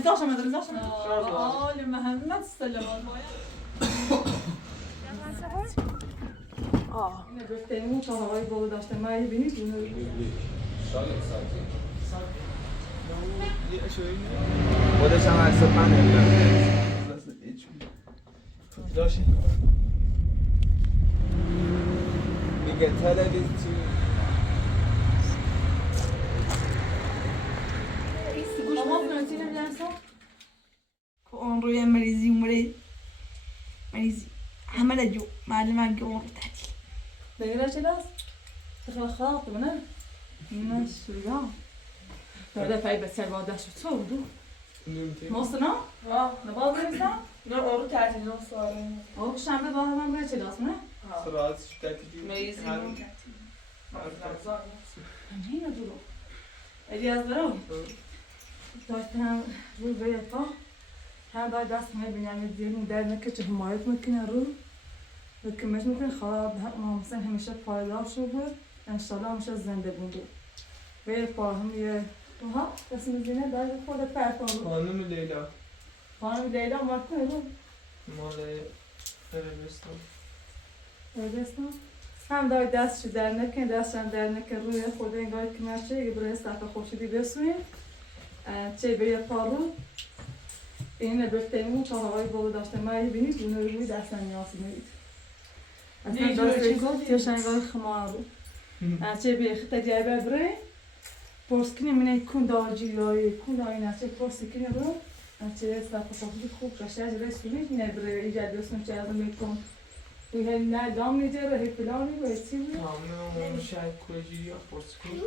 داشتم مدرسه آل محمد سلام اینه گفتیم تا هوای بالا داشته ما ببینید اینو خودش هم عکس پنل داشت میگه تلویزیون اون روی مریضی اومده مریضی همه لجو معلم اگه اون رو تعطیل بگیره چه دست؟ تخیل خواهد بونه؟ نه شویا داره پای بسیار باده شد تو بودو؟ ماستنا؟ نباید بریزم؟ نه اون رو تعطیل نه سواره آه شنبه با هم بره چه دست نه؟ سرعت تعطیلی مریضی نه دورو ایدی از برو داشت هم روی باید پا هم باید دست مای بینیامه دیرون در نکه چه حمایت میکنه رو کمش میکنه خواب مثلا همیشه پایدار شده انشالله همیشه زنده بونده باید پا هم یه ها دست میزینه باید خود پرکن رو خانم لیلا خانم لیلا مارک کنه رو مال عربستان عربستان هم دای دستش در نکن دستشم در نکن روی خود انگار کنرچه یه برای صفحه خورشیدی بسویم چه به یه پارو این بفتنیمون تا هوای بالا داشته ما ببینید اون روی دستم نیاسی نید اصلا دست گفت یا شنگاه خمارو چه به خطه جایبه بره پرس کنیم اینه کن داجی لایه کن دایی نچه پرسی کنیم رو چه صفحه خورشیدی خوب رشته از رسونید نه بره ایجاد بسون چه ازم میکن وی هی نه دام نیده رو هی فلانی و هی چی بود؟ اون شاید کجی یا پرس کنید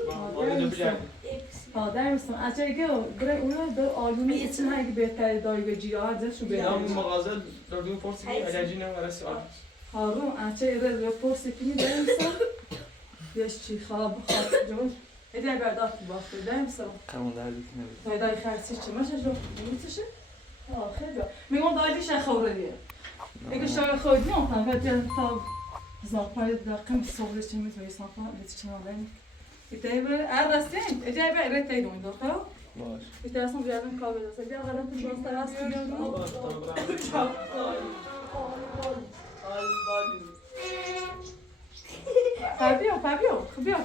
آدم میستم از جایی که برای اونو دو آلونی ایچن هایی که بهتری دایی به جی آرزش رو نام بهتری مغازه دو پرس کنید علاجی نماره سوال هارون از جایی رو پرسی کنی داریم میستم یش چی خواب جون ایده بردار تو بافته داریم میستم کمون دردی کنید دایی خرسی چه ماشه جو میتشه؟ خیلی با میگم دایی دیشه خوردیه اگه شاید خودی هم کنم و جن تا زاپای دقیقم صورتش میتونی صافا لیت چنان بین ایده بر رسیم ایده بر ایده تیدون دکتر باش ایده اصلا بیارم کابل است ایده غلط باز تراس کنیم باش فابیو بیا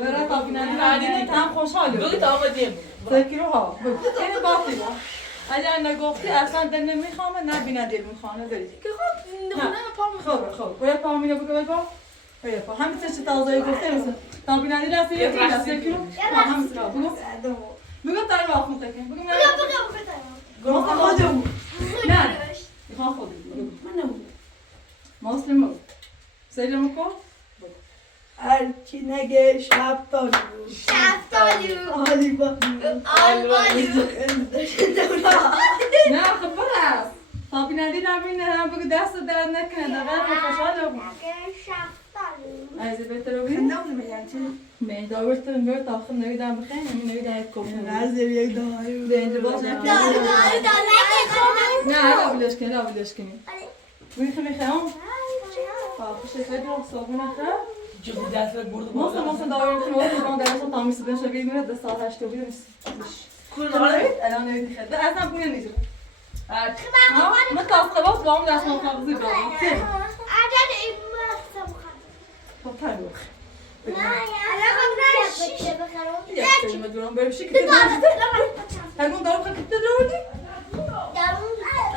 برای کابینه تام خوشحالی دوی تا آمدیم ذکر ها این باطی با اگر نگفتی اصلا دل نمیخوامه نه بینه دل میخوانه داری که خب نمونه پا میخوام خوب باید پا میگه بگه باید پا همین چه تازه گفته مثل تا بینه دل هستی یه ذکر همین سرا بگو تر وقت متکن بگو گفت خودم نه میخوام خودم من نمونه مسلم سلام کو هرچی نگه شفتالو آلیبا نه خبر است تا بینندی نبینه هم بگو دست در نکنه دقیقا خوشحال بود عزیزی بهتر رو بینه میدا برتون برد آخر نویدم بخیر همین نویدم یک کفون نزدیم یک داری به اینجا باز نکنه نه را بلش کنیم میخوام خوشه خیلی رو صابون اخرم جو دست برد ماست داوری کنم در اصلا تامیس بدن شو بیمونه دست ساعت 8 بیرون کل نهاره الان نوید خد اصلا بوی نیست من تاسقبات با اون دست مخابزی دارم عجل این مخصم خب پرو نه یه مدورم برشی که هنگون دارم خد کتی داردی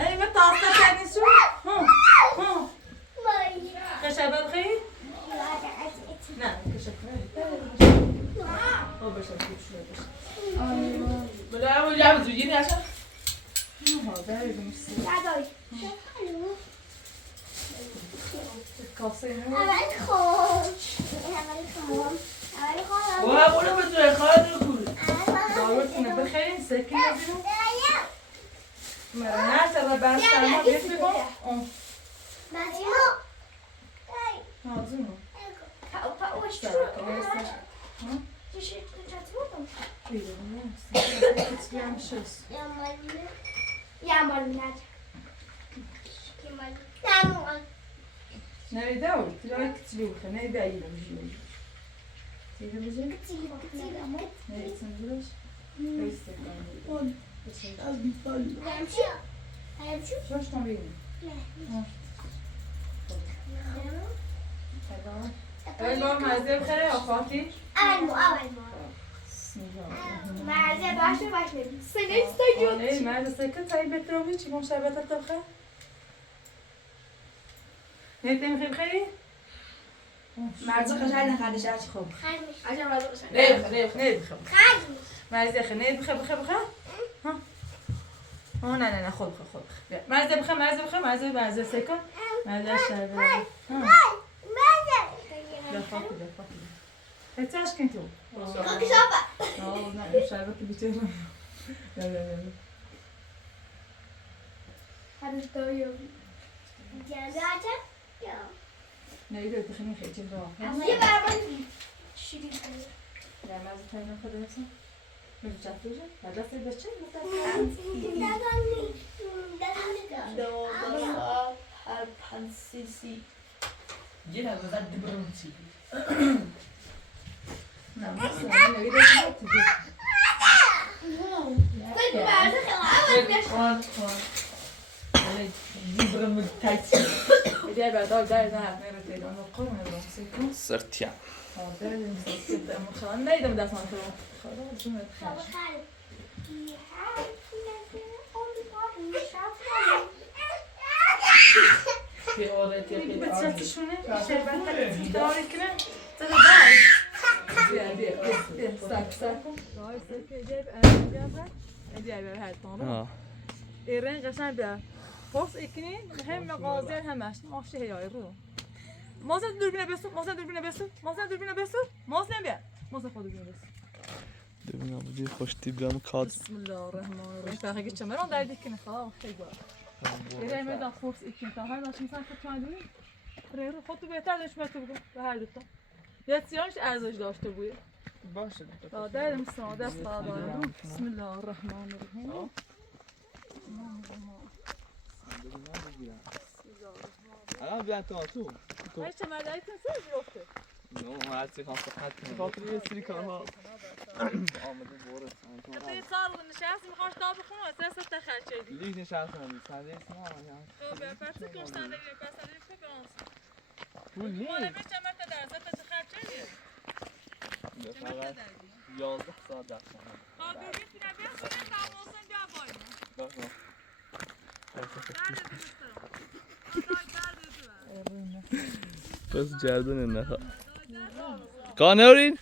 ای من تاسقه کنی شو خشبت خیلی نه کشف او بشه بله اما جاب زوجی نیاشم ها داری میشه کاسه نه واه بوده بتونه خواهد رو کول دارتونه بخیرین سکین بزنیم مرا نه چرا بند سرما بیت بگم نازونو Nerede o? Tülay kitliyor. Nerede ayıram şimdi? Nerede bizim? Nerede sen burası? Nerede sen? هيمشي شوش کن بگیم اول بار مزه بخره یا فاتی؟ اول ما مرزه باشه سنگه ای مرد سکت تایی بتروبی چی کن شربت تبخه؟ نه تیم خیلی؟ مرزه قشنگ نخندش هرچی خوب خرمیش عجب مرزه قشنگ نه بخه خرمیش مرزه خیلی نه بخه ها نه خود بخه مرزه بخه مرزه سکت مرزه شربت دفاقی هتاش کنتو خاک شابه نه شربت بیچاره نه هر دویو گرداچه نه ایده بخنی خیلی چیز راه یه برمان شیرین کنی نه مرزه تایی نخوده هستم میگه چطوره؟ بعد دسته بچه هر 5 cc یه نگذر دبرون چی نه مثلا ایده چطوره؟ خیلی مرزه خیلی دبرون تایسی ایده بعد در میره تیران و قوم رو سیکون سرتیان در میسید اما خواهم نیدم دست من خواهم خواهم جمعه خواهم که آره بچه‌تشونه شربت داری کنه زده دار بیا ساک کن دار سرکه جیب جیب هر تانو ایران قشنگ بیا پس اکنی هم مغازه همش ماشی هیای رو مازن دوربینه بسو مازن بیا مازن خود دوربینه بسو ببینم بودی خوش دیدم کاد بسم الله الرحمن الرحیم فقط که چمران در دیکنه خواهم خیلی بار ایران میدان فورس اکنی تا هر داشت مثلا خود چند دوی رو خود تو بهتر داشت متو بگم به هر دوتا یه سیانش ارزش داشته بوی باشه در مثلا دست دارم بسم الله الرحمن الرحیم الان بیان تو هر چه مداری کن سر بیفته نه هرچی خواست خط کنم خاطر یه سری کارها آمده بورس تو یه سال نشستی میخواش تا بخونه و سه تا خرچه دی لیگ نشستم سنده اسم هم خب پس کن سنده کو برانس پول نیست مال بیش چمت درس تا خرچه دی فقط 11 ساعت درس کنم خب ببین فینا بیا کنیم تماسن بیا باید باشه بس جردن نه کانورین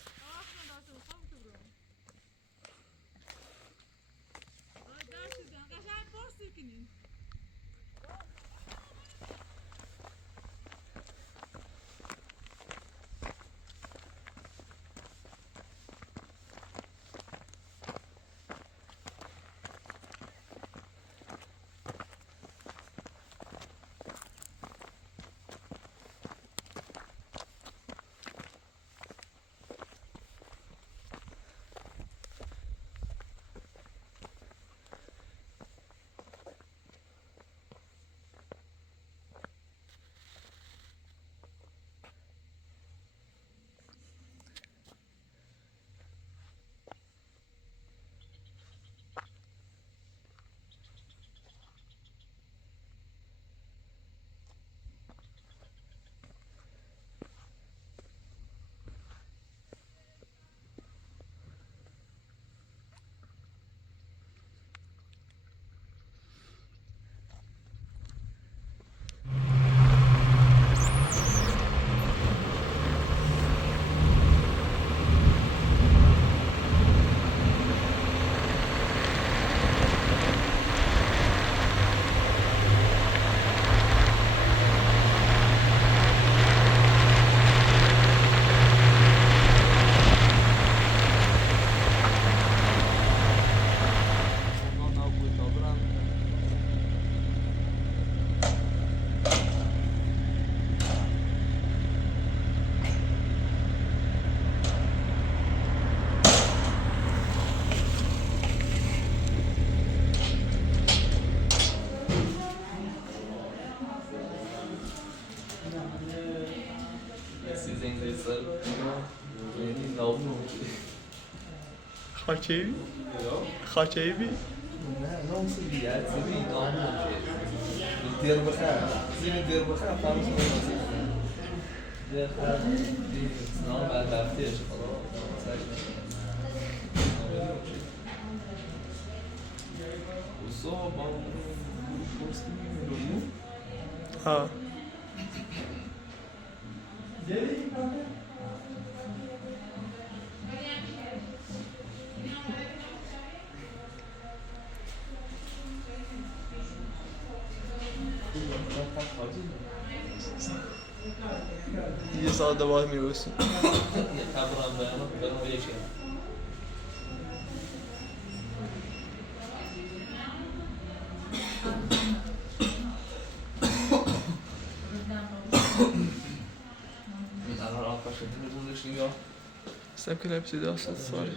خاچه بی não sabia, sabia então ter بخير زين ندير بخير خلاص senão بعد عرفتيش خلاص والصوبة اه یه ساعت باید میرسیم Akram برام بیش الان آخر شدیم بزنش نگاه سب که لبسی داست ساری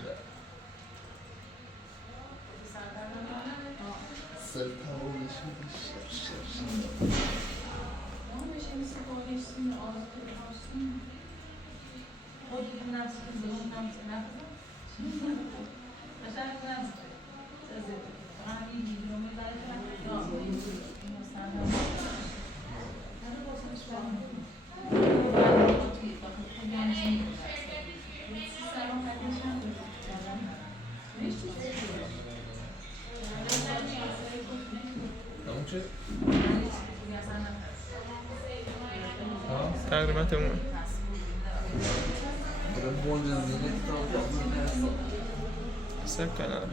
تقریبا تمومه سب کنم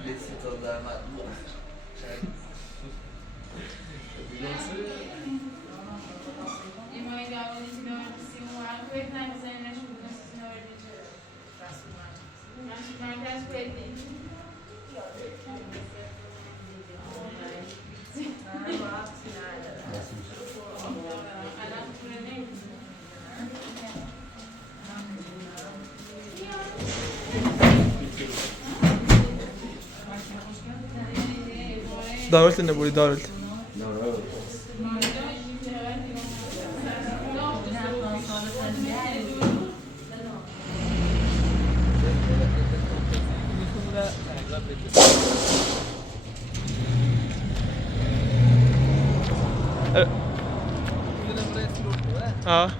دارلت نبوری دارلت اه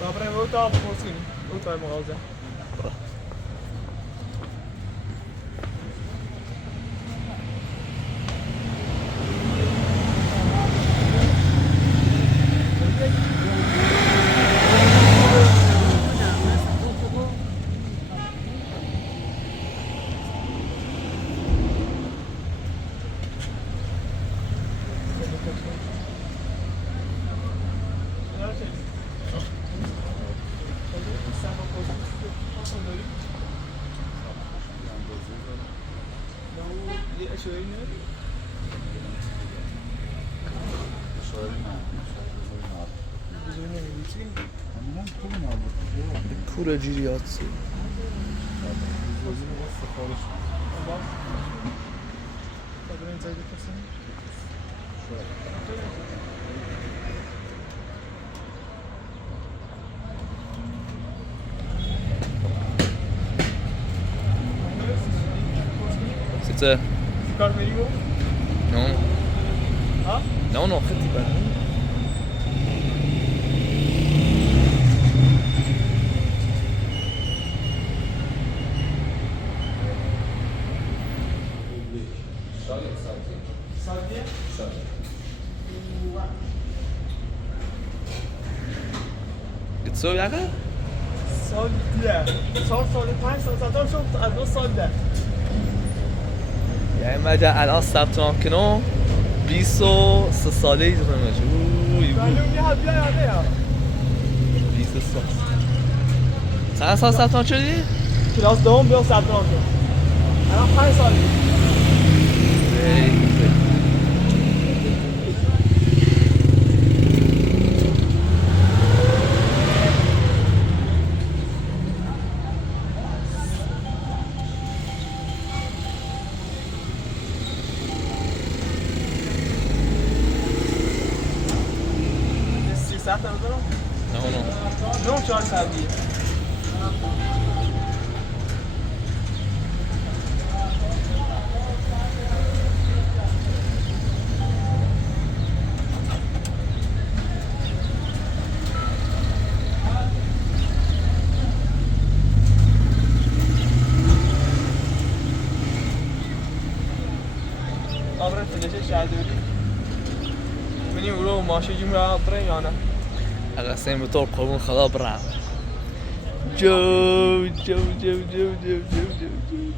Dobra, eu tava conseguindo. Eu tava mal já. کوره جیریات سی Sitte. Kan we hier? Non. Ah? Non, non, faites pas. It's so yaga? سال 5 سال شد از 2 سال ده یعنی مجا الان ثبت نام کنم 23 ساله ای دارم اوی معلوم یه حد بیای آده یا 23 سال چند سال ثبت نام شدی؟ کلاس دوم بیا ثبت نام کن الان 5 سالی ساعت هم دارم؟ نه 4 ساعت دیگه آبرا تلشه شهدوری منی اولو ماشی جیم را برای یا نه اگر سیم بطور قربون خدا برم جو جو جو جو جو جو جو جو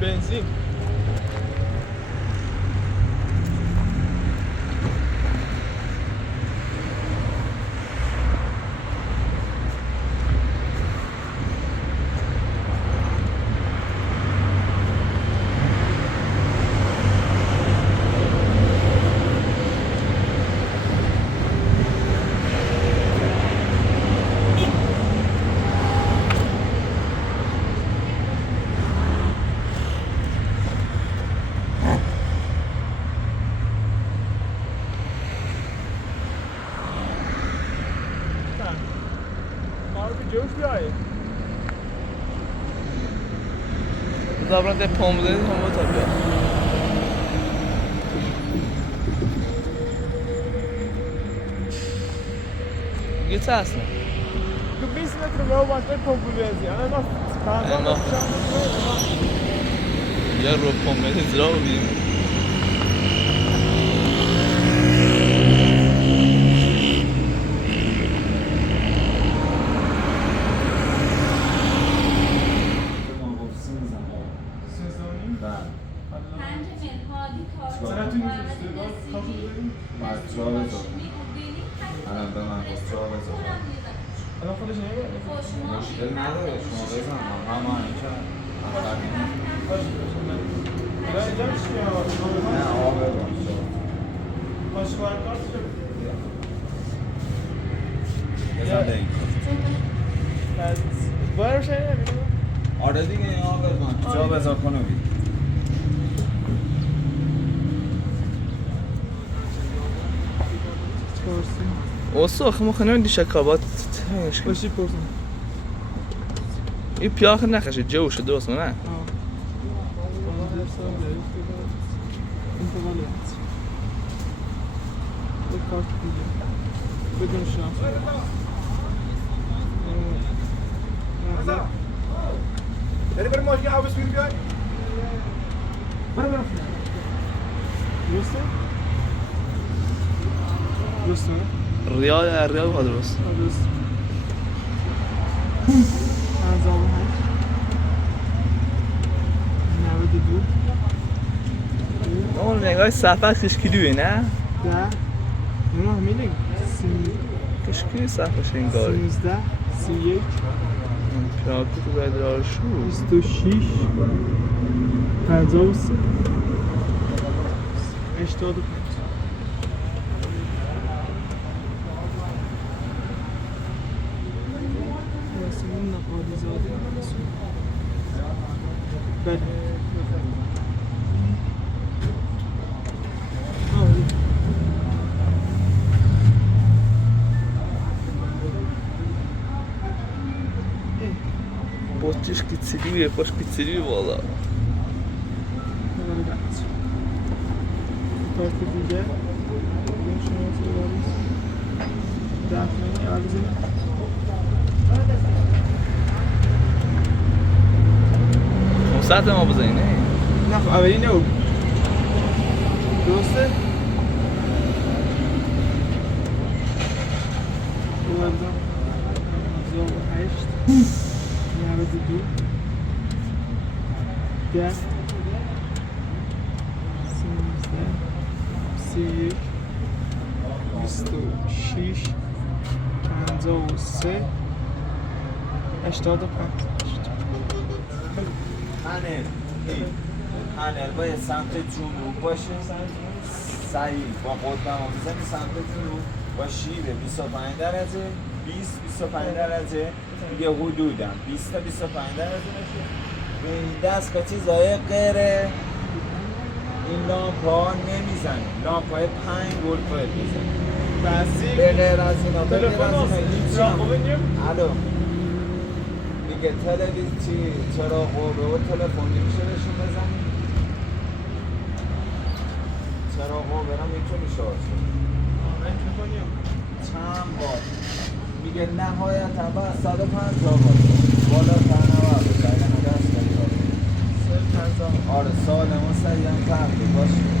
بنزین جوش بیایی زبران ده پام بزنید هم تا بیا دیگه چه اصلا؟ تو 20 متر به او باید پمپ بیازی الان ما 15 متر یا رو پام بزنید زیرا رو بیدیم مثلا توی فستیوال کاتو داریم؟ جا بذار الان به من گفت جا بذار الان خودش نمیاد؟ مشکل نداره شما بزن همه اینجا الان اینجا چیه؟ نه آب بزن پاشوار کارت شد؟ بزن لینک باید روشنی نمیدونم؟ آره دیگه این آب بزن جا بذار کنو بید Olsa ama kanal dişe kabat. باشی پرسون این پیاخ نخشه جوشه درست نه. بدون شانس بریم ماشین حواس بیرون بیای بریم درسته؟ درسته Riyal var درست. درست هزار و هشت 92 اون نگاه صفحه کشکیلویه نه؟ ده نه همینه کشکیلی صفحهش این گاری 13 31 پیاکو تو باید راشو 26 53 85 رسمون نقادی زاده بله بطریش کتیلیویه پاش کتیلیوی بالا کارت دیگه این شما سوالیست دفعه عرضه ساعت ما بزنی نه؟ نه خب اولی نه درسته؟ دوازده 2008 92 10 13 31 26 53 85 پنل باید سمت جنوب باشه سعی با قدم ها بزنی سمت جنوب با شیب 25 درجه 20-25 درجه دیگه حدودم 20 تا 25 درجه باشه به این دست با چیزهای غیره این لامپ ها نمیزنی لامپ های 5 ولت باید بزنی بسی به غیر از اینا به غیر تلفن از اینا هیچی هم الو میگه تلویزیون چرا قوه و تلفنی میشه بهشون بزنی چرا قوه برم میتونی شارژ کنی چند بار میگه نهایت هم باید 150 بار بالا تنوع بشه اگه ندست داری آره سالم و سریع هم تحقیل باشه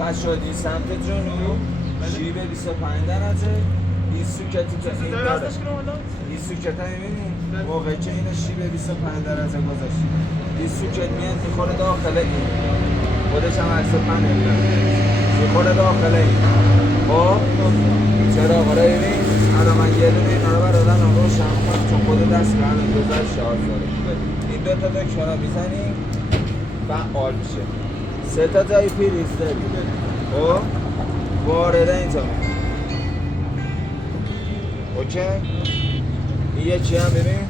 پس شدی سمت جنوب شیب 25 درجه این سوکتی که این داره این سوکت ها میبینی موقعی که این شیب 25 درجه گذاشتی این سوکت میاد میخوره داخل این خودش هم عکس پنل میخوره داخل این خب چرا آقا ببین الان من یه دونه اینا رو برادن روشن کنم چون خود دست که الان دوزر شارژ داره این دو تا دکتر رو میزنی فعال میشه 3 تا جای پریز داری خب وارده اینجا اوکی این یکی هم ببین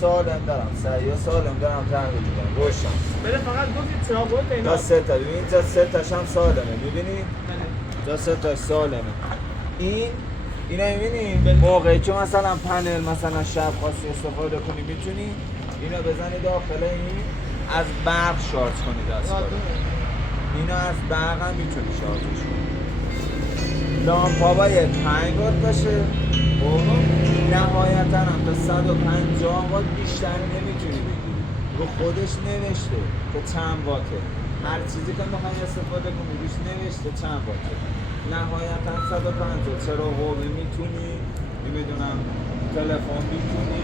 سالم دارم سعی سالم دارم تحقیل کنم روشن بله فقط گفتید چرا بود اینا تا 3 تا ببین اینجا 3 تاش هم سالمه میبینی اینجا 3 تاش سالمه اینا میبینی موقعی که مثلا پنل مثلا شب خواستی استفاده کنی میتونی اینو بزنی داخل این از برق شارژ کنی دستگاه اینا از برق هم میتونی شارژش کنی لامپ ها باید 5 وات باشه نهایتا هم تا 150 وات بیشتر نمیتونی بگیری رو خودش نوشته که چند واته هر چیزی که میخوای استفاده کنی روش نوشته چند واته نهایتا 150 چرا قوه میتونی نمیدونم تلفن میکنی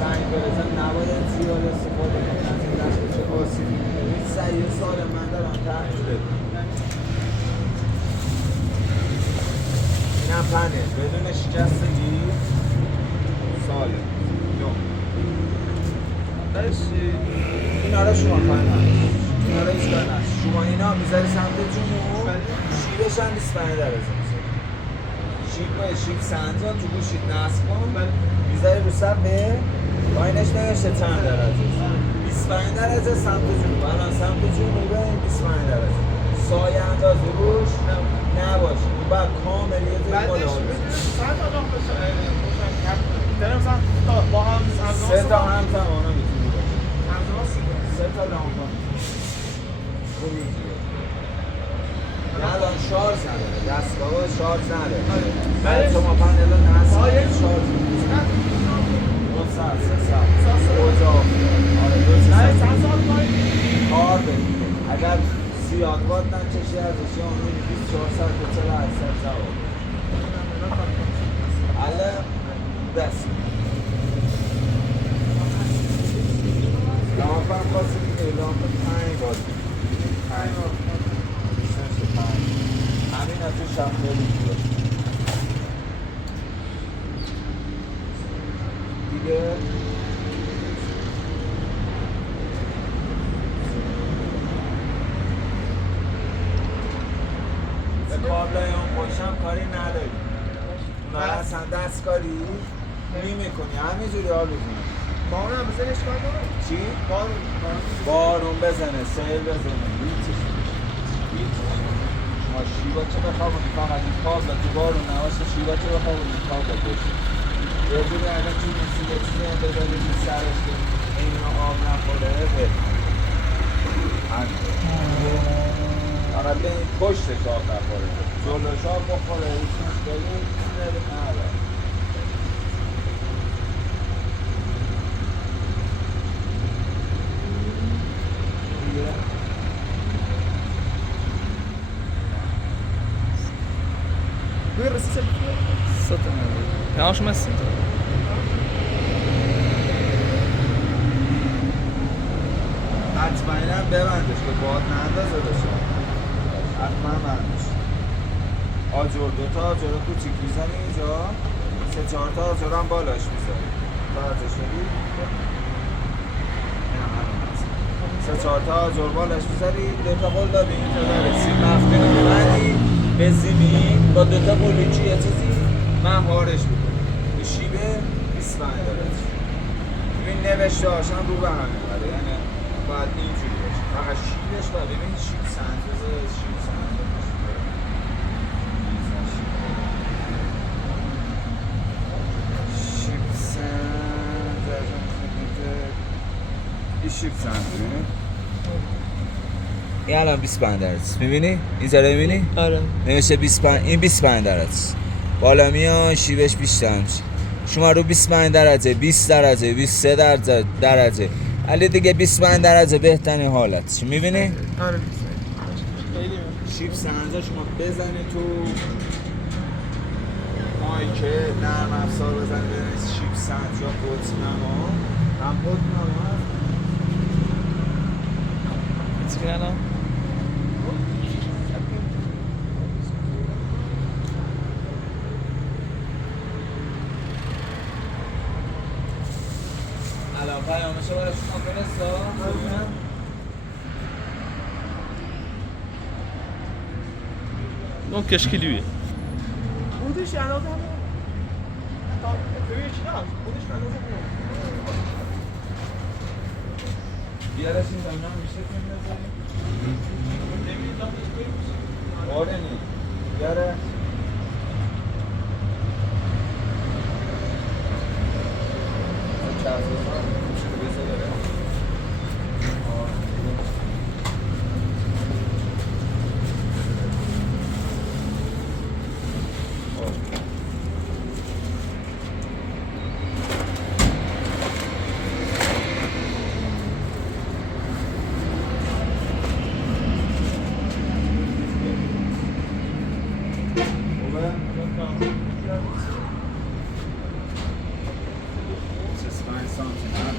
سنگ برزن نباید زیاد استفاده کنی از این دست چه آسیبی میکنی سعی سال من دارم تحمیل بدون اینم پنه بدون شکستگی سالم اینا رو شما پنه اینا رو هیچ کار نشد شما اینا میذاری سمت جنوب شیبش هم 25 درجه میذاری شیب باید شیب سنجا تو گوشید نصب کن میذاری رو سبه پایینش نوشته چند درجه 25 درجه سمت جنوب الان سمت جنوبه 25 درجه سایه انداز روش نباشه و بعد کامل یه داری بالا سه تا همزمان ها میتونی باشه سه تا لامپا الان شارژ نداره دستگاه شارژ نداره بعد شما پنل نصب شارژ نداره 2 ساعت 3 ساعت کجا آره 2 ساعت کار بدید اگر زیاد وات نکشی ازش یا اون 24 ساعت به 48 ساعت جواب الان دست لامپ هم خواستی دیگه لامپ 5 باز 5 همین از تو شب خیلی دیگه دیگه به کابلای اون خوشم کاری نداری اونا رو اصلا دستکاری نمی‌کنی همینجوری آلوزونه بارون هم بزنه اشکال داره؟ چی؟ بارون بزنه سیل بزنه هیچ شما شیبا چه بخوابونی فقط این کابل تو بارون نباشه شیبا چه بخوابونی کابل بشه یه جوری اگر چی نیستی یه چیزی هم بزنی که سرش که این آب نخوره به فقط به این پشتش آب نخوره جلوش آب بخوره هیچ مشکلی نداره Buyur size satın alıyor. Ya hoşmazsın da. حتما اینم ببندش که باد نندازه بشه حتما بندش آجر 2 تا آجر کوچیک میزنی اینجا 3-4 تا آجر هم بالاش میزنی توجه شدی؟ 3-4 تا آجر بالاش میزنی 2 تا قلابی اینجا داره سیم مفتون رو ببندی به زمین با 2 تا قلیچی یه چیزی مهارش بکنی به شیبه 25 داره ببین نوشته هاشم رو به همه بره یعنی باید اینجوری باشه فقط شیبش باید ببین شیب سنجزه شیب سنجزه شیب سنجزه این الان 25 درجه میبینی؟ این ذره میبینی؟ آره نوشته 25 این 25 درجه بالا میان شیبش بیشتر میشه شما رو 25 درجه 20 درجه 23 درجه علی دیگه 25 درجه بهترین حالتش میبینی؟ آره شیب سنجا شما بزنی تو مایکه نرم افزار بزنی بزنی شیب سنجا قطنما هم قطنما هست Çıkın lan. الان پیامشو برای شما فرستاد O keşkiliyor. بودش اندازه همه ببینید چی دارم بودش اندازه همه بیارش این زمین میشه که می‌ذاری؟ آره نی بیاره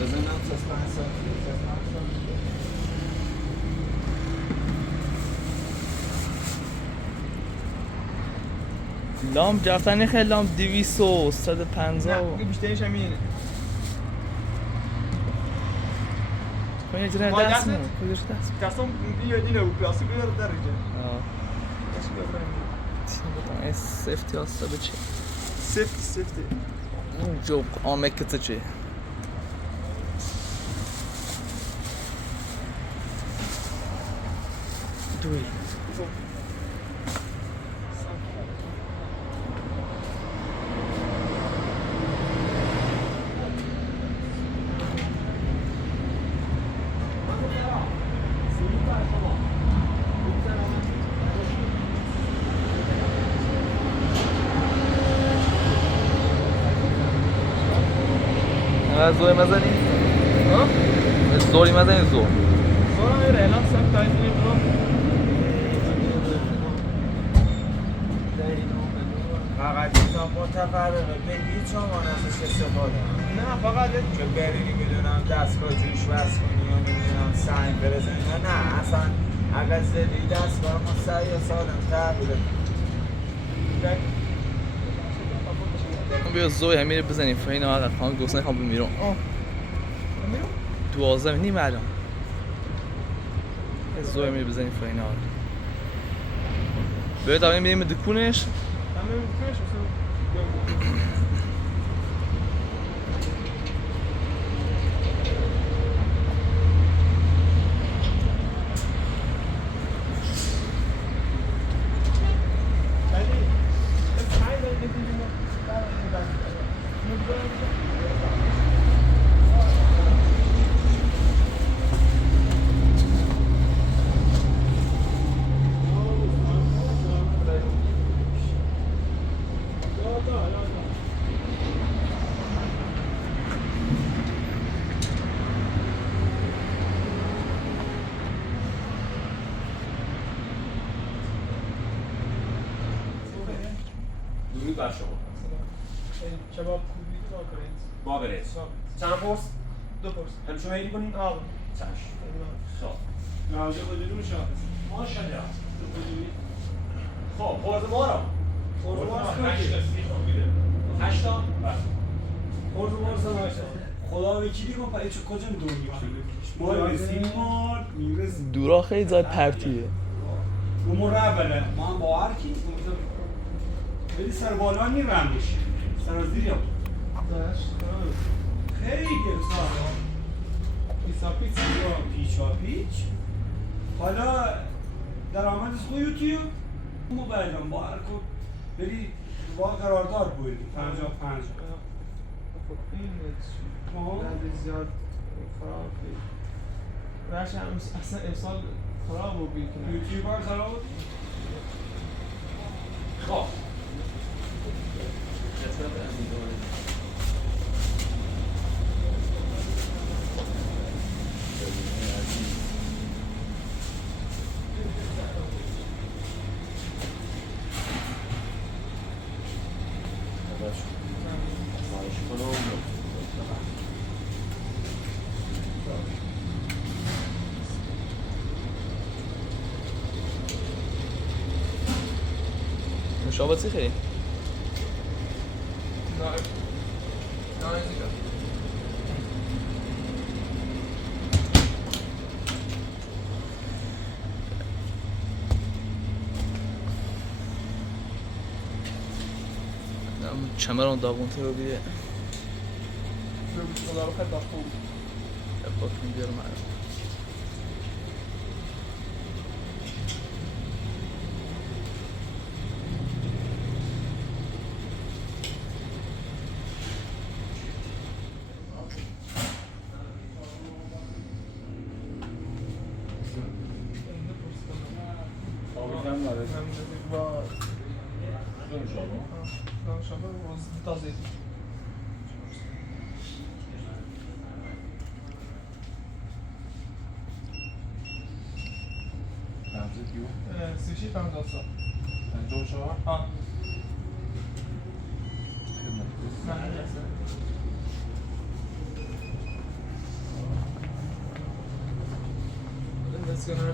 بزنم ساس 5 سال لام جفتنی خیلی لام 200 و 150 و نه بیشترش هم اینه. کنی یه جنه ما دست دست مون کجاش دست دستم اینه بود پلاستیک رو در اینجا. دست ببرم. سفتی هسته بچه سفتی. اون جو آمکته چه دوی از زوری مزنی؟ از زوری مزنی زور زورا میره الان سم تایید نمی‌کنم. فقط کتاب متفرقه به هیچ عنوان ازش استفاده نه فقط که بری نمیدونم دستگاه جوش بس کنی یا نمیدونم سنگ برزنی نه اصلا اگر زدی دستگاه ما سعی یا سالم تحویل بیا زوی هم میره بزنیم فاینا آقا خانم گوسنه خواهم بمیرم 12 نیم الان زوی میره بزنیم فاینا آقا بیا تا میریم دکونش همه می‌کنش درود بر شما. کباب کوبی با برنج. چند پرس؟ 2 پرس. همشو میلی کنیم؟ آه. چشم. خب. راجع به جلو شما. ماشاءالله. خب پرس ما رو. پرس ما 8 تا. پرس ما 8 تا. خدا وکیلی کن پای چه کجا دور ما رسیم میرسیم دورا خیلی زای پرتیه اون مربله ما هم باور کی ولی سر بالا نیرمش سر از دیریم خیلی پیچا پیچ حالا درآمدش خوب یوتیوب موبایلم باور کن بری با قرارداد بودیم 50 زیاد خراب بود. راش اصلا امسال خراب بود که یوتیوب ها خراب بود. خب. مشابهتی خیلی چمران داغونتی رو بیده خدا رو خیلی خوب باکن بیار معلوم سیشی 50 سال 54 آه خدمت نه Scanner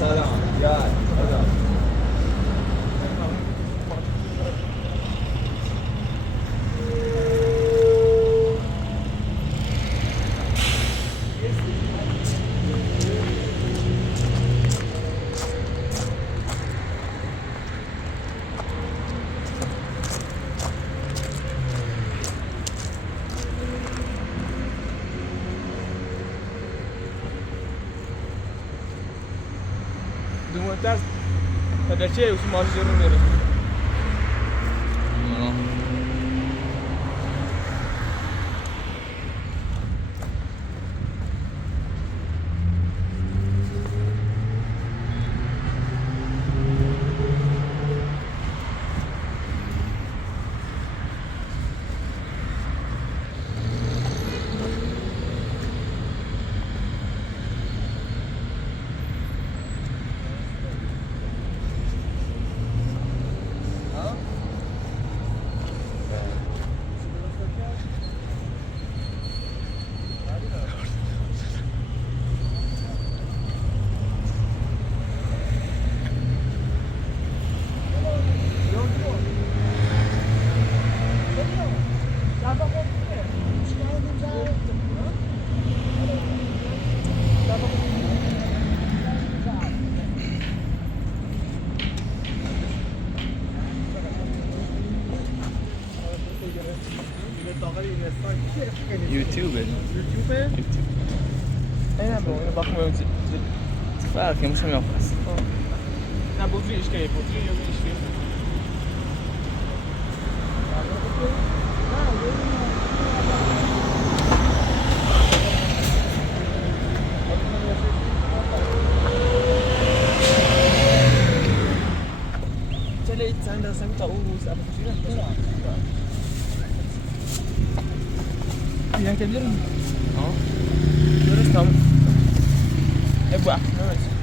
سلام یاد خدا Duas pada cek usul masih jarum ni. YouTube. YouTube. Aynen bu oyuna bakmıyorum. Farkı mı yok aslında. Ne bu iş ki? Bu yok iş ki. Jadi sen de sen tahu apa sih? Yang kebilir ni. Oh. Terus tahu. Buat. Terus.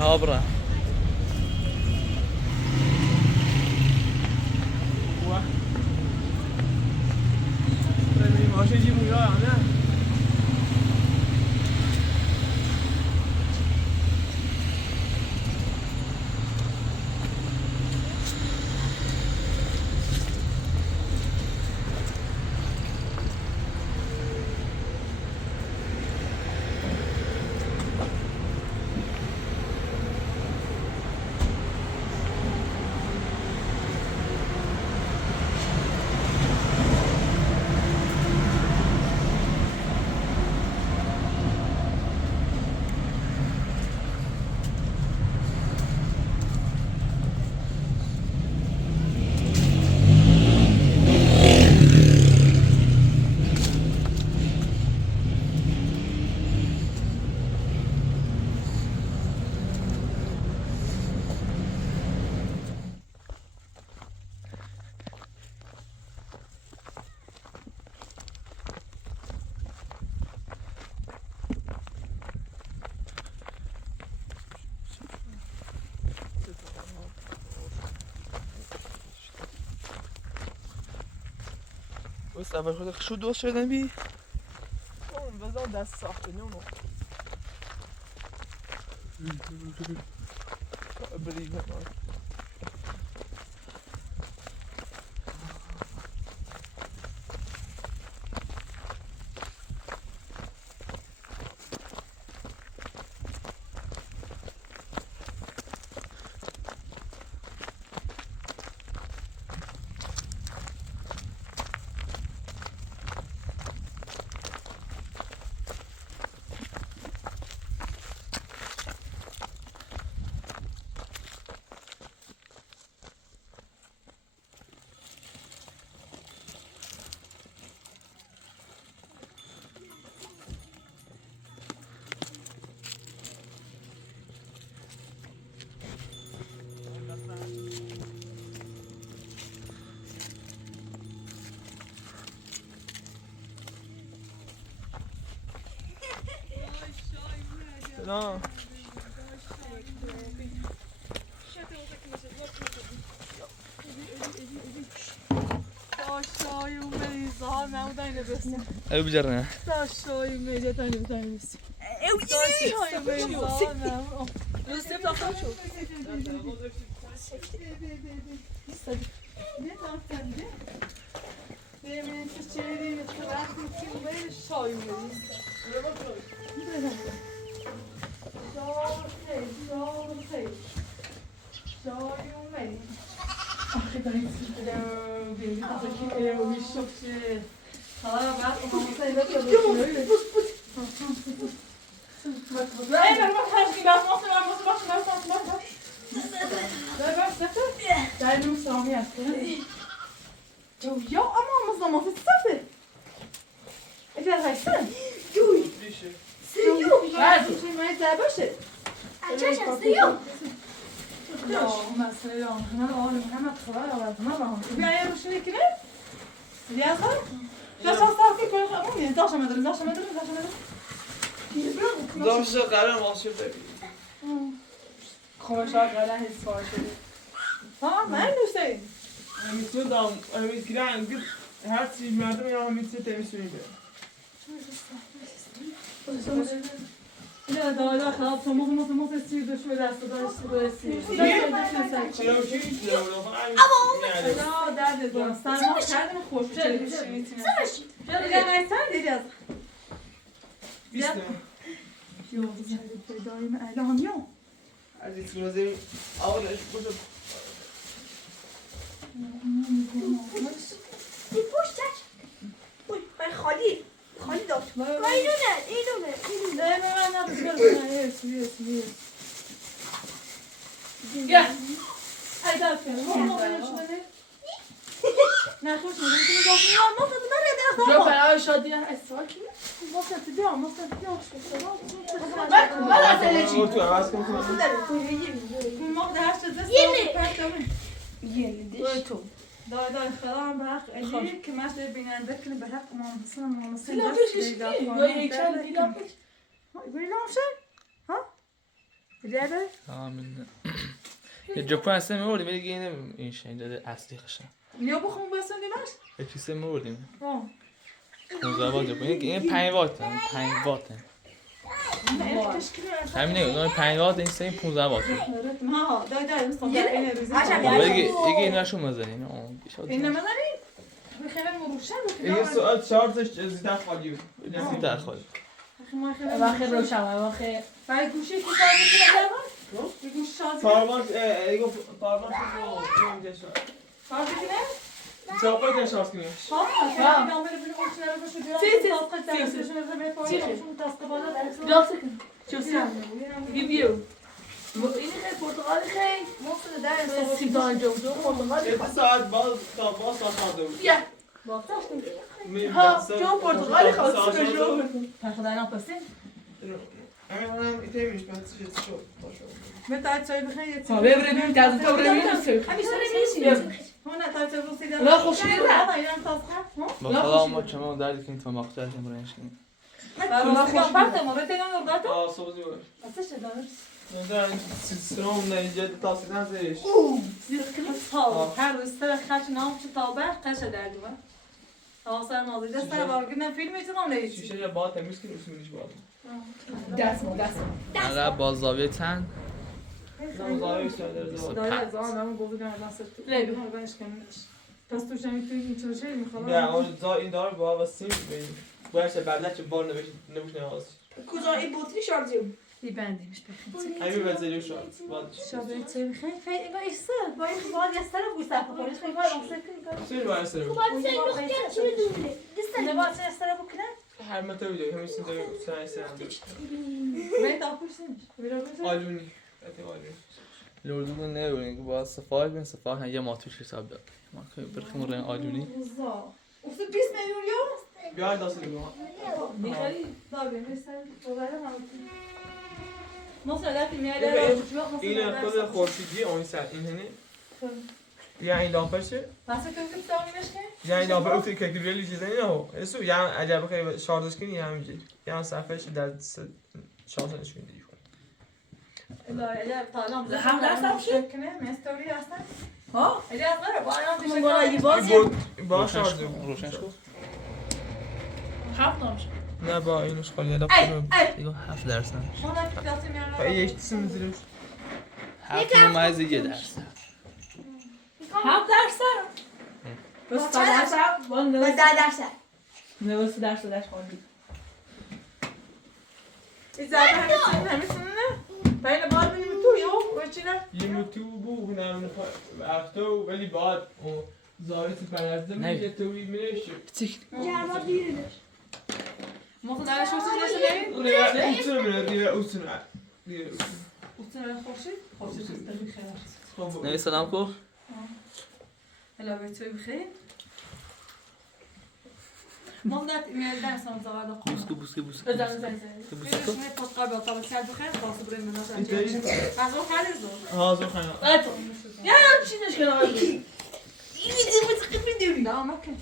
Abra. Wah. Terima kasih jimu ya, ana. بس اول خود شو دوست شدن بی؟ اون بذار دست ساخته نیونو. بری بذار. نه Aşağıya umeyiz. Aha ben buradayım nefesine. ای بجرنه Aşağıya umeyiz. Yatayım yatayım. Aşağıya umeyiz. Aha Yusuf داخل شو ne zaten de? Demin çiçeği yatırdım ki umeyiz. Aşağıya umeyiz. Aşağıya umeyiz. Ja, ama olmaz ama fırsatı. Ecel haysan. Ver. Şimdi ben de başı. Açacağız diyor. Ja, مثلا همه آن همه خبر آورد همه با هم بیا یه روشنی کنه بیا خب جا ساعتی کنه خب اون داشتم ندارم داشته قرار ماشین ببین خمشا قراره حس شده ها من دوسته میتونم میگیرن هر چی مردم یا میتونه تمیز یا دادا خلاص ما سیر دشمن دست داشت برسی چرا چی لا درد دارم سرما کردم خوش چه میتونم چرا نایسان دیدی یو دایم الان یو از این روزی اولش باشه پشت چش اوی من خالی داشت اینونه نه من نداشتم یس گه ای داشتم نه خوش نمیتونی داشتی ما تو داره جو برای شادی استراکی ما سنتیام ولا سلچی تو عوض کن ما درس دست یه تو دادا خلام به حق علی که مثل بیننده کنه به حق ما مثلا سلامش یا یک سال دیدم بیلامشه ها دیگه آمین یه جوپا هسته میوردیم ولی دیگه این شنجه اصلی خشن یا بخون بسن دیمش یه کیسه میوردیم ها 15 وات جوپا این 5 واته 5 واته همینه اون 5 وات این سه 15 وات ها دادا مصطفی این روزی ولی دیگه ایناشو مزنین این نمیداری بخیر مروشه یه ساعت شارژش زیاد خالی این در خالی اواخر روشن اواخر برای گوشی که کار میکنه یه گوش شازی پاروانت ایگو پاروانت رو اینجا شد شازی کنه چاپا که شارژ کنیم ها ادامه بدیم اون چیزا رو بشو راست کن چوسی بیبیو این خیلی پرتغالی خیلی مصر در سیب دانجا بود پرتغالی یه ساعت بعد تا با ساعت خواهده بود بیا ها جو پرتغالی خواستی بشو پخداینا پسیم همین ایتیمیش بحثی شد متى تسوي بخير ببره ببین تازه تو بره ببین هنا تاي بروسي لا خوشی نه با خدا ما چما دردی کنید و مقتل امرانش کنید سوزی بود نمیدونم سیسترام اینجا تاثیر نزدیش هر روز سر خش نام چه تابه قش دردوه تاسر نازی دست سر بارگیدن فیلم میتونم لیش شیشه جا باید تمیز کنی اسمونیش باید دست اگر با زاویه تن نمازهای بیشتر داره از آن همون گفت که من سر لی بخوام بنش کنمش پس توش نمیتونی این چه چیزی میخوام نه این داره با واسیم ببین باید بعد چه بار نبوش نماز کجا این بطری شارژیم يبانديش بخير همین بزنیم شد شابه تسوي بخير فايت ايغا يصير باي خبار يستر بوسافه خلاص باي باي اون سیر باید سر بود باید سعی نخیر چی بدونه دستن نبات يستر بكنا هر متى ویدیو همین سنده سنه سنده ما تعرفوش آلونی لوردو نمیدونی که با صفای بین صفای هم یه ماتوش حساب داد ما که برخیم رنگ آلونی وصل 20 مليون يورو بیاید دست نگاه میخری دابه مثلا دوباره مصر دفتی میاد این خود خورشیدی اون سر این هنی یعنی لامپشه واسه تو گفت دامیش که یعنی لامپه اوتی که گریلی چیزی نه اسو یعنی اگر بخوای شارژش کنی همینجوری یعنی صفحهش در شارژ نشون میدی لا اگر طالم هم درس هم شد؟ کنه مستوری هستن ها؟ اگر از غیر باید من بالا یه باز باش روشنش کن. 7 نامش نه با اینش خالی ای دیگه 7 درصد. ما نفت کلاسی میارم با یک چیزی زیرش 7 ممیز 1 درصد. 7 درصد بس چند درصد و 10 درصد نوست درصدش خواندی این ضربه همه سنونه بین باید بینیم تو یو و چی نه یه موتو بو نمونه افتو ولی بعد زاره تو پرزده میگه توی میشه جرما دیرش ما خود درش واسه نشه نمید اوتونه میره دیره اوتونه اوتونه خوشید خوشید بخیر نه سلام کو. هلا بچه‌ای بخیر ما دات ایمیل درس هم زاده بوسکو. زن بیشتر پس قبل تا بسیار بخیر خاص بریم من از اون خیلی زود هازو خیلی یا چی نشکنه آقایی این دیگه نه ممکن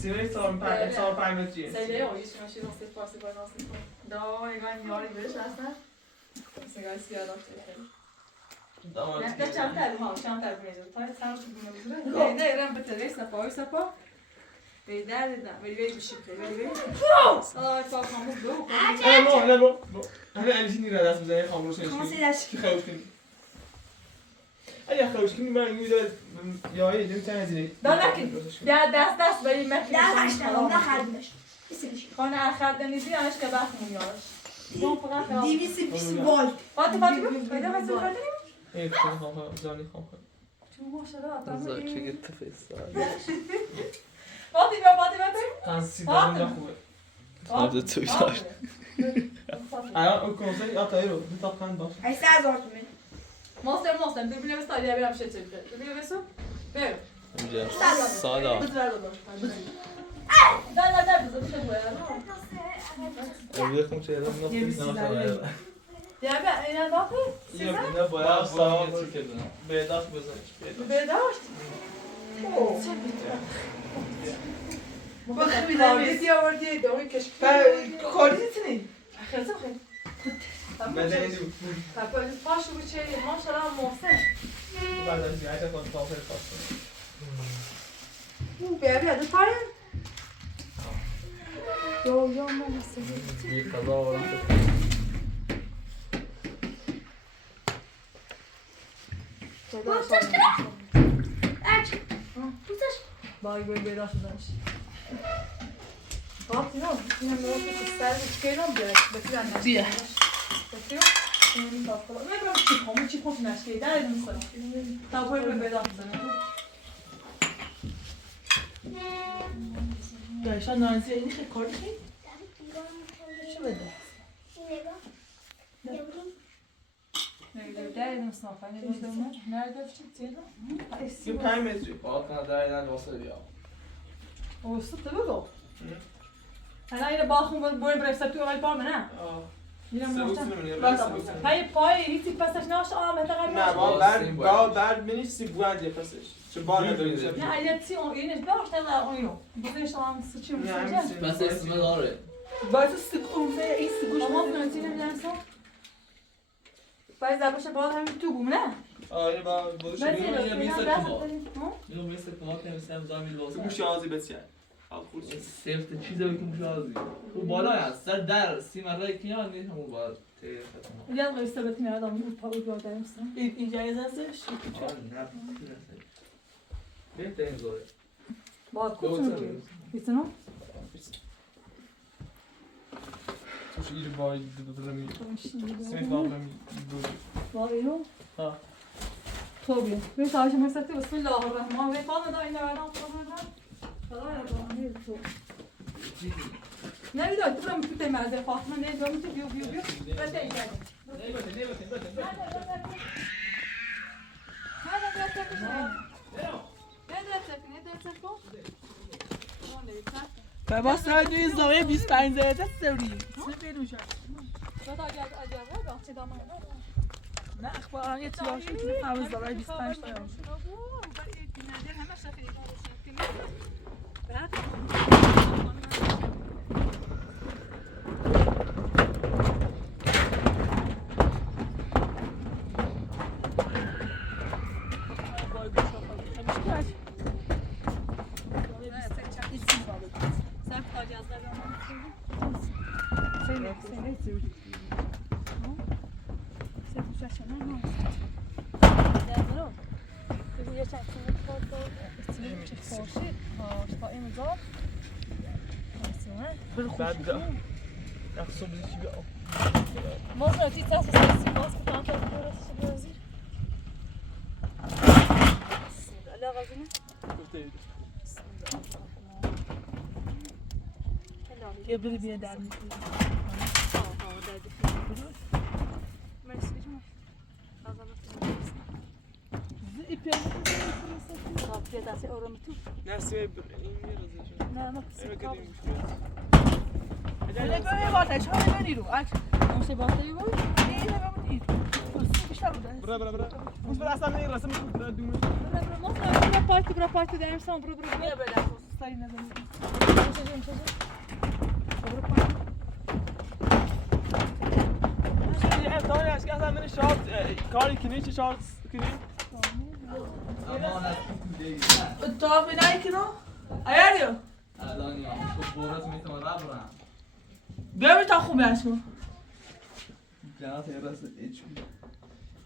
سیمه سال 5 متریه سیله او یه ماشین واسه فارسی با ناس دا ایگان یاری بهش هستن سیگار سیادا نه چند تا میذاره تا چند تا میذاره نه رم بتره سپا بیدار نه ولی بشی ولی آه تا خاموش دو نه با همه انجینی را دست بزنی خاموش نشی خوش کنی اگه خوش کنی من میذاره یا نمیتونه هزینه بیا دست ولی متن نه خریدش خانه خریدنیزی آنش که بخمون یارش 220 والت فاطمه پیدا واسه خریدنی این خواهم جانی خواهم تو ماشاءالله زار چه گفت فساد. فاطمه تنسی دارم خوبه آب توی داشت. الان اون کنسرت آتایی رو دو تا قند باشه 8000 تومن ماستر ببینم استادیا برام چه چه ببینم بسو بریم اینجا سالا. بذار بشه روی خون چه دارم نفتی یا بیا اینا داخل اینا باید سالا چی کردن بیداخت بزنش برداشت بخیر میدم آوردی دوی کشک کاری نیستی خیلی خیلی بده اینجا پاشو بچه ماشاءالله محسن بعد از دیگه اجا کنم تافر خواستم بیا دو پاره یا من سیدی یه قضا آورم Pusteš? Baj بیدار شدنش اینو اینم رو که سر بچکیرم بکیرم بیا بکیرم اینم تا کلا نه چی خوب نشه در این مثلا تا باید بیدار شدن دایشان نانسی اینی خیلی کاری خیلی چه بده در این مثلا فنی بودم nerede çıktı یه 5 متری باید ندارن واسه بیا Olsun tabii bu. Hani yine bakın böyle bıraksak diyor galiba mı ne? Yine muhtemelen. Hayır pay hiç pasaj ne aşağı ama hatta galiba. نه بعد بنویسی بوند یه پسش چه بار نداری Ne aleti o yine bir başta oyunu. Bu da işte lan sıçıyor sıçıyor. بس اسم داره باید سکون فیه این سکوش Ama ben seni bilensen. Bayız başa bağlı hem tu bu ne? آره با بودش Ben Bilmiyorum, seni ya, ben bir de. اینو مثل کمک نمیستم زمین تو لازم گوش آزی بسیار سفت چیزایی که میشه آزی او بالا هست سر در سی مره کیا نیست همون باید تیر ختم Gel böyle sebebim ya adamın upağı gördüm misin? این جایزه ازش نه بهترین زوره Bağ kutusun. Gitsin o. توش ایره باید دو می Şimdi سمیت باقی می Bağ iyi o. Ha. Tabii. Bir tane mesela Bismillahirrahmanirrahim. Ve falan da yine verdim sonra. Falan ya ne bu? Ne bir daha buram bütün temelde Fatma ne diyor mu diyor. Ben de ileride. بابا ساعتی زاویه 25 درجه سوری چه بیروشه نه اخبار یه تلاش میکنه همه زاویه 25 درجه بعد اخصو بزيكي بقى Можно идти сейчас если вас там так разговаривать. لا غازنا. يبدو بيدعم نفسي این میرزه نه ما برای باشه شما نمیرو مش باطلی بود برا اون برا اصلا این رسم برا دونه برا پارتی در سام برو بیا بده سری نزنید امتحانی هست که اصلا من شارت کاری کنی چه شارت کنی؟ تو بینایی کنو؟ ایاریو الان یا تو بورت میتونم ربرم بیا تا خوبه اشو جنات یه رسه ایچ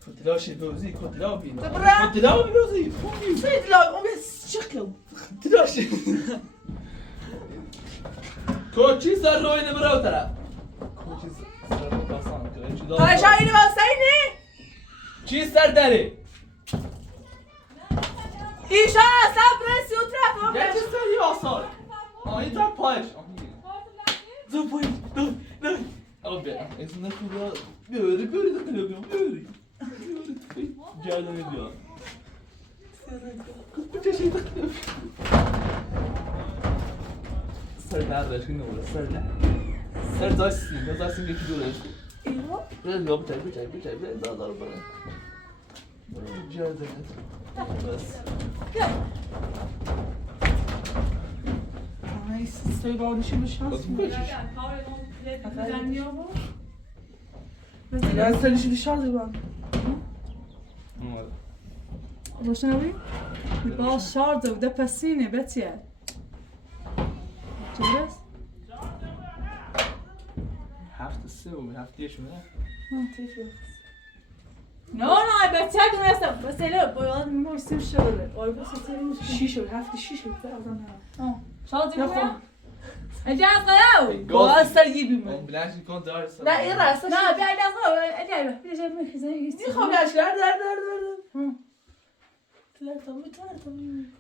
کتلاش دوزی کتلا بینو برا کتلا بینوزی سید لا اون بس شکل کتلاش کوچی سر روی نبراو طرف کوچی سر روی باسان که چی دار تایشا اینو واسه چی سر داره ایشا صبر سوترا یه چی سر یاسال این در پایش زو پایش نه آقا بیا از نکوبا بیاری دکنه بیاری جالو بیا کچه دکنه سر دردش کنه ولی سر داشتیم یکی دورش ایو بیا بچه دادار برای جالو بس نایس سوی باودشی بشناس Ja, سلیش بشناس با روشن نبی؟ باز شارده و ده پسینه بتیه چه برس؟ هفته سه و هفته شونه نه بچه دونستم بس ایلا باید میمون سیم شده آره بس سیم شیشو هفته شیشو فرازم شارده میکنم اجاز قیاو باز سر یه بیمه اون بلنش میکن داره سر نه این راست نه بیا اجاز قیاو اجاز بیش از میخیزه میخوام اشکر در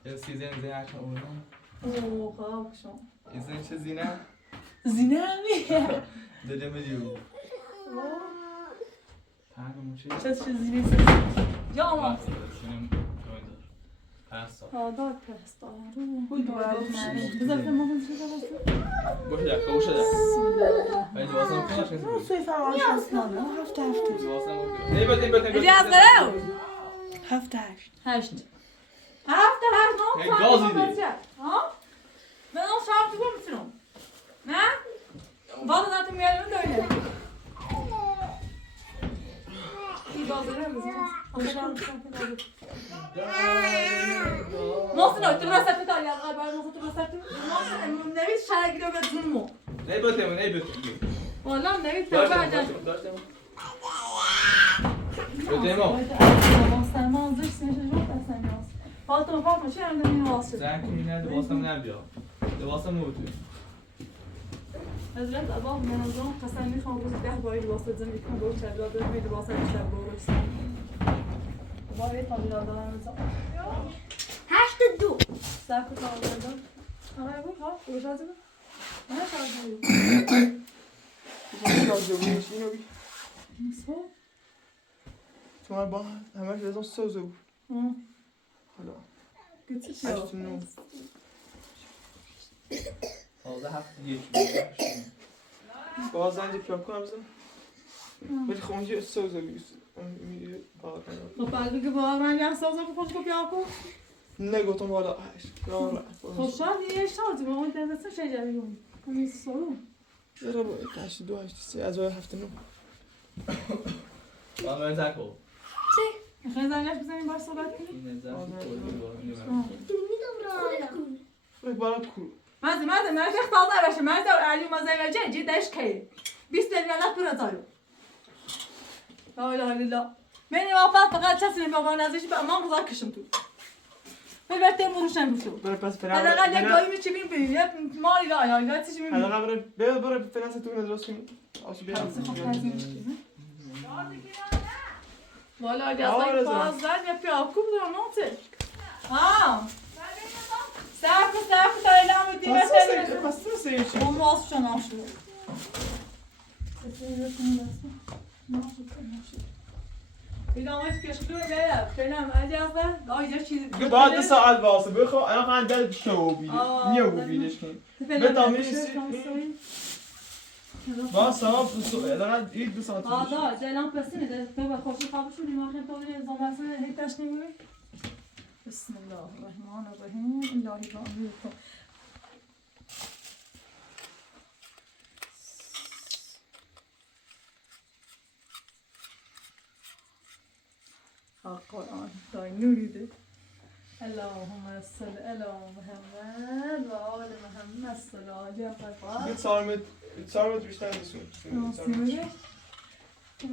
یه سیزن زینه چه اونم اوه خواب شما ایزن چه زینه؟ زینه همیه داده میلیو پنگمون چه؟ چه زینه یا اما پس دار پرستار بوی دوباره بذار ما هم چیزا باشه یک کوشه ده ولی دوازم کنش نیست سوی فرمان شست نانه هفته دوازم نیبت اجاز قیاو هفته هشت نه Hey, gaz idi. Ha? Ben o şartı görmüşsün. Ne? Valla zaten yerlerini de öyle. İyi bazıları mı? Nasıl öttü burası sepet al ya? Ben nasıl burası sepet? Nasıl? Nevit şarkı gidiyor ve durmu. نیبت Valla Nevit yapacak. بدهمو Sen manzır seni çocuk da sen yaz. Fatma şey hem de benim vasıf. زن کنی نه دوازم نبیا دوازم نبودی حضرت ابا من از آن قسم میخوام روز 10 باری واسه زندگی کنم برو چلا برو میری واسه بیشتر برو وای تا میاد دارم هشت دو ساکو تا میاد آره بود ها روزا زدم نه کارو اینو بی تو من با همه لازم سوزه بود حالا گیت هشت نو تازه هفت یک باز زنجی پیاب کنم زن ولی خب اونجا سوزه بیست میگه باقا خب بعد بگه با من یه سازه بخوش کو بیا کو نگفتم بالا هشت خب شاد یه شاد ما اون دست شجری اون همین سالو یه با هشت دو هشت سه از هفت نو با من زکو خیلی زنگش بزنیم باش صحبت کنیم این زن بالا کول مازی من که تازه باشه من تو علی مازی جدی داش کی 20 میلیون پول دارم لا اله الا الله من وافق فقط کسی نمیگه نزدیک به امام رضا کشم تو البته مروشم بشو برو پس حداقل یک گاهی میشه ببینیم یه ماری لا یا چیزی میبینیم حداقل برو فلسه تو درست کن آسو بیا والا جزای پازدن یا پیاکوب دارناته صرف تا اعلام دیمه پس تو سیشی اون ماست شنا شد بیدامش کشکلو بیاد فیلم اجازه دایجا چیزی بعد ساعت واسه بخو انا خان دل شو بید نیو بیدش کن بدامش با ساعت حداقل یک 2 ساعت آدا جلان پسینه ده تو با خوشی خوابشون میمونیم تو ببینیم زامسه هیچ تاش نمی‌بینی بسم الله الرحمن الرحیم الهی بامید تو قرآن دای نوری ده اللهم صل علی محمد و آل محمد صلی یا قرآن bir sarmet بیشتر نیستون سیمونه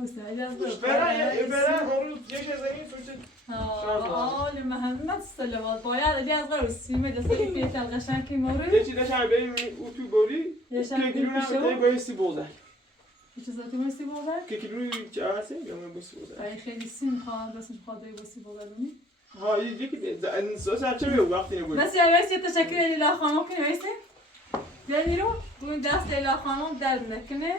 بسته اجازه برن اون رو یک زمین فرصت آل محمد صلوات باید اجازه رو سیمه دسته پیت القشنگ که مورد یه چیز داشتم بریم تو بوری یه که شب کیلو پیشو نه بایستی بوزن چه چیزاتی میسی بودن که کیلو چه هستی یا من بایستی بوزن ای خیلی سیم خواهم بس میخواد بسی بودنی ها یکی سوسه چه میگه وقتی نبود بس یا ویسی تشکر لیلا خانم کنی ویسی بیانی رو بگوین دست لیلا خانم درد نکنه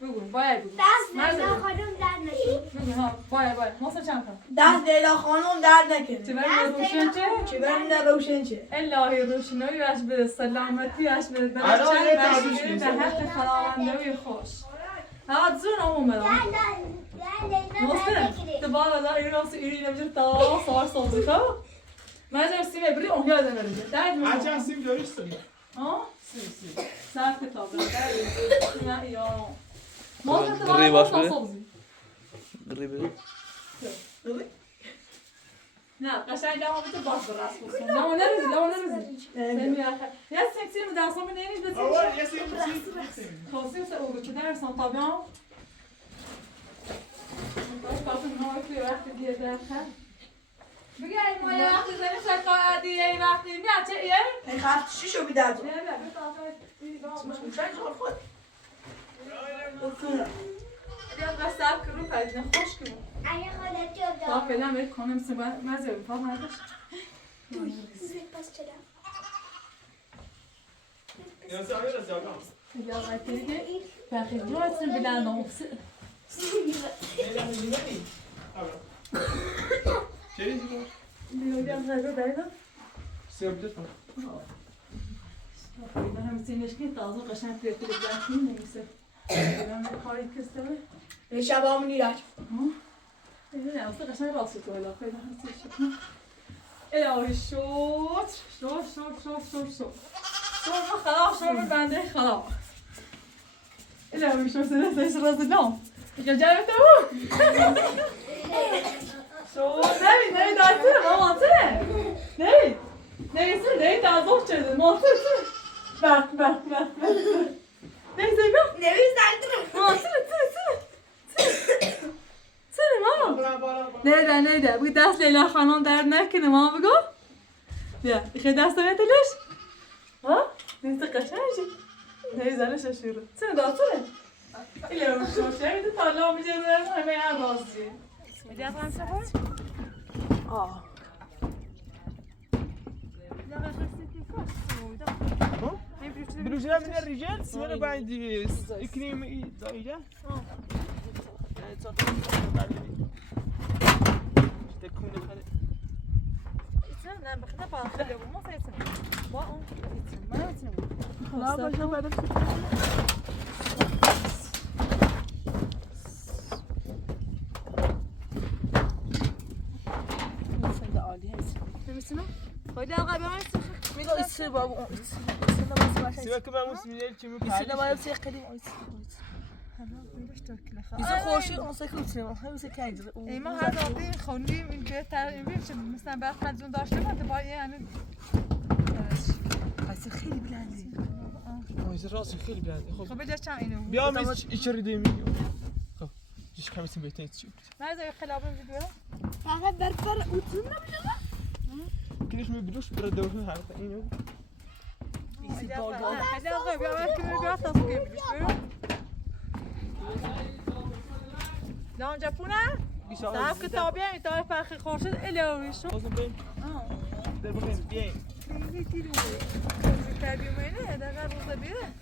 بگوین باید بگوین دست لیلا خانم درد نکنه بگوین ها باید محسن چند کن دست لیلا خانم درد نکنه چه برای روشن چه؟ چه برای روشن چه؟ الهی روشنایی اش به سلامتی اش به درچن به حق خداوندوی خوش هاد زون اومدم محسن تو بالا دا ایری نمیشه تا سوار سازی تو من جا سیم بری اون یاد نمیده درد میکنم هرچی هستیم داریستم آه؟ سیم سر کتاب درد نه یا محسن تو گری بالا باش تا بده. سازی قریبه نه قشنگ دام تو باش براس بسون نه اون نریزی سمی آخر یا سیم درسام نمیش بزنی اول یه سیم خاصی سه او که درسام طبعا باش کافی نوعی وقتی دیگه درخت بگی ای ما یه وقتی زنی شکایتی یه وقتی نه چه ایه؟ ای خفت شیشو بیدرد نه نه بیا قصد کرو پدینه خوش کنم اگه خودت جو تا فعلا بهت کنم سبا مزه بپا مردش پس چرا؟ یا سامی را سامی یا قطعه بقیه جایتون بلند ناموسه چه ریزی کن؟ بیایی از غذا دایدم سیابیدت کن فعلا همه سینش که تازه قشنگ پیرتو بزنشی نمیسه فعلا کاری کستمه ای شب همون ایرج نه اصلا قشنگ راست تو الا فعلا هستش الهی شطر شطر خلاص شطر بنده خلاص الهی شطر سنتش راست نام اگه جایی تو شطر نمی دایتره ماما تره نمی تازه شده ماما تره بخ نمی نویز ماما تره ماما نیده بگی دست لیلا خانم درد نکنه ماما بگو بیا بخی دست میتلش ها؟ نیسته قشنگه نیزنه ششیره سنه داتره ایلی رو شوشه میده تالا میجه دارم همه هم بازی میده هم سفر؟ آه بروجنا من الرجال سينا بعد كريم دايجا تكون خالد نه بخدا با خیلی ما سایتم با اون ما نمیتونم لا باشه بعد سنده عالی هست نمیتونم خیلی آقا بمونید میگو ایسی بابا اون ایسی سيبك بقى مسلمين كم ایسی نباید سی قدیم ایسی ایسی خوشی اون سکر میتونیم اون خیلی سکر ای ما هر وقتی خوندیم اینجا ترین چه مثلا بعد خدزون داشته من تو باید یعنی ایسی خیلی بلندی إذا راسي خيل بلادي خب بجا چند اینو بيام يشردي مني خب جيش كم بيتين تشوف نه زای خلابم ویدیو فقط بر اوتون نمیشه كنيش بیروش برای دوشون هر اینو خیلی آقا بیا تا سوی بیش برو لانجا پونه صاحب کتابی هم تا فرق خورشید الهویشو در بخیر بیاین خیلی دیروه کردی منه دقیقا روزه بیره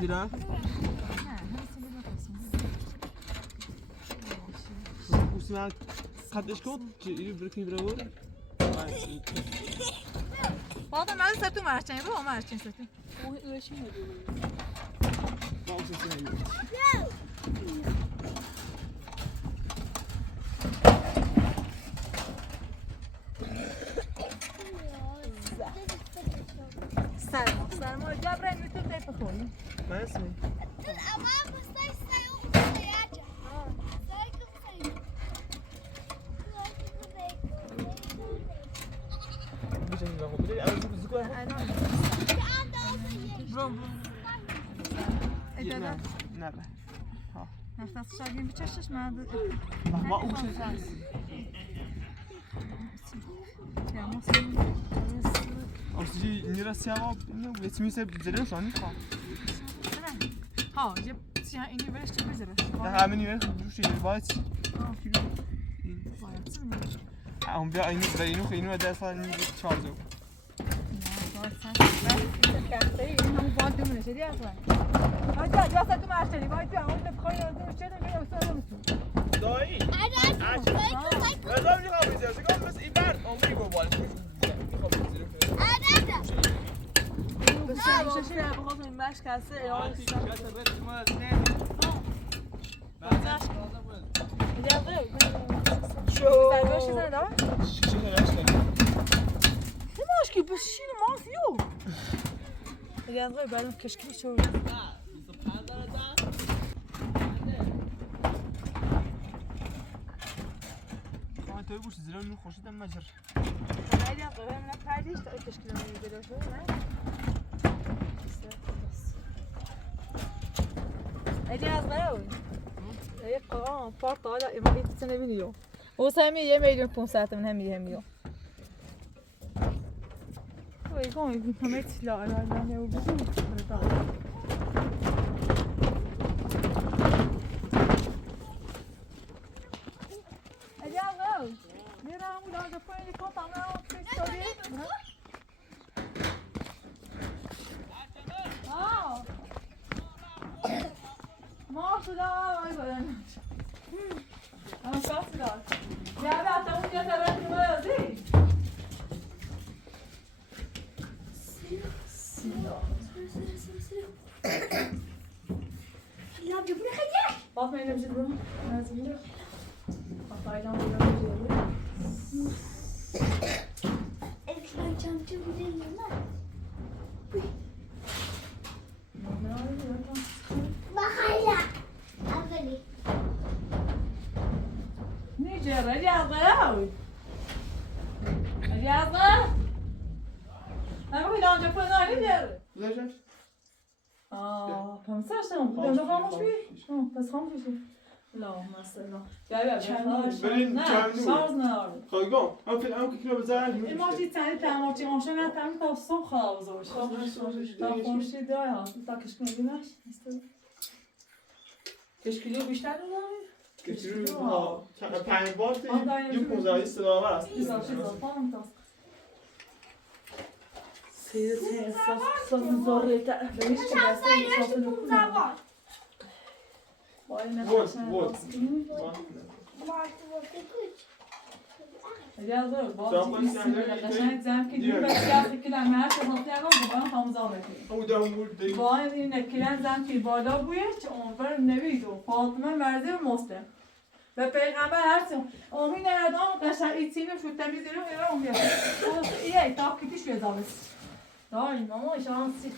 دیرم اوسی من قدش کن چی برکنی برای بود باید من ستون مرچنی با مرچنی ستون با اوسی سنگی سرما جبران میتونم تایپ خونی من اسمی بیشتر میگم خب بیایی اول زیکو اداره نه نفتست شاگین بچشش من ما اوسی اوسی نیرا سیاه اینو ویتمی سه زلیو شانی خواه ها یه سیاه اینی برش چه بزره نه همه نیمه روش یه باید اون بیا اینو برای اینو خیلی اینو دست ها نیمه چارزو این همون باید دومونه شدی اصلا باید جا ستو مرشتنی باید بیا اون بخوایی نازم چه نمیده اصلا نمیتون دایی بازم میخوام بیزیر سکام مثل این برد آمری گو بالی میخوام بیزیر بشه نه بخوام این مش کسه ایران ماشکی بس شین مافیو یادگار بعدم کشکی شو من توی بوش زیرا نو خوشیدم مجر بعدم قرارم نپردیش تا کشکی رو میگیره شو نه ایدی از قرار یک قرآن پارت حالا ایمانی تو نبینیو واسه 1,500,000 من همیو وای گوی همه لا لا لا نه وجود ایدی از قرار میرم اون داده پایین کاتم پیستولی ماشاءالله وای بدن اما شاطر داد یا بعد اون یه طرف میوازی لا جبنا خيال باف ما ينمشي برو نازل خطايا برو الكلام كان تبدي ما خيال أبني نيجر رياضة رياضة أنا بقول لهم جبنا نيجر فهمتش تمام بدنا خاموش بيه بس خاموش بيه لا مثلا بریم نه چند شارژ نداره خواهیگم من فیلم هم که کلو بزن این ماشی تنی تماشی ماشین نه تنی تا صبح خواهد زوش تا خورشید داره تا کشکی نبینش کشکیلیو بیشتر داری؟ کشکیلیو ها 5 وات یه 15 استدامه هست سیده احساس مزاره تحلیش که دسته احساس نکنم وات اگر باید قشنگ زم که دیگه بسیار کلم مرد که هفته اگه باید همزاره کنیم باید این کلم زم که بالا بویش اونور نوید و فاطمه مرزی و مسلم و پیغمبر هرچی امین ادام قشنگ ایتینو شد تمیزی رو ایران بیاد ایه تاکیتیش بیاد داری ماما شانسی